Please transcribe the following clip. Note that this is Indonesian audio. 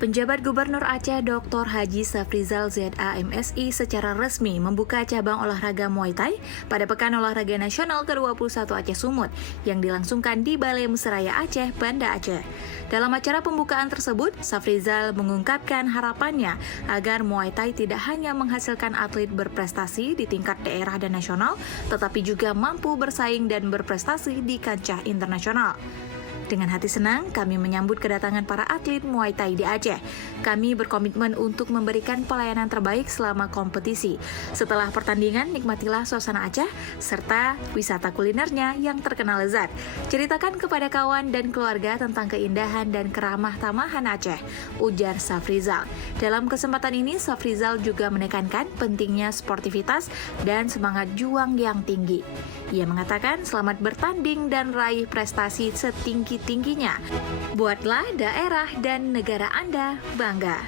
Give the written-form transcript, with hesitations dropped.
Penjabat Gubernur Aceh Dr. Haji Safrizal ZA MSI secara resmi membuka cabang olahraga Muay Thai pada Pekan Olahraga Nasional ke-21 Aceh Sumut yang dilangsungkan di Balai Musraya Aceh, Banda Aceh. Dalam acara pembukaan tersebut, Safrizal mengungkapkan harapannya agar Muay Thai tidak hanya menghasilkan atlet berprestasi di tingkat daerah dan nasional, tetapi juga mampu bersaing dan berprestasi di kancah internasional. Dengan hati senang, kami menyambut kedatangan para atlet Muay Thai di Aceh. Kami berkomitmen untuk memberikan pelayanan terbaik selama kompetisi. Setelah pertandingan, nikmatilah suasana Aceh, serta wisata kulinernya yang terkenal lezat. Ceritakan kepada kawan dan keluarga tentang keindahan dan keramah tamahan Aceh, ujar Safrizal. Dalam kesempatan ini, Safrizal juga menekankan pentingnya sportivitas dan semangat juang yang tinggi. Ia mengatakan selamat bertanding dan raih prestasi setinggi-tingginya. Buatlah daerah dan negara Anda bangga.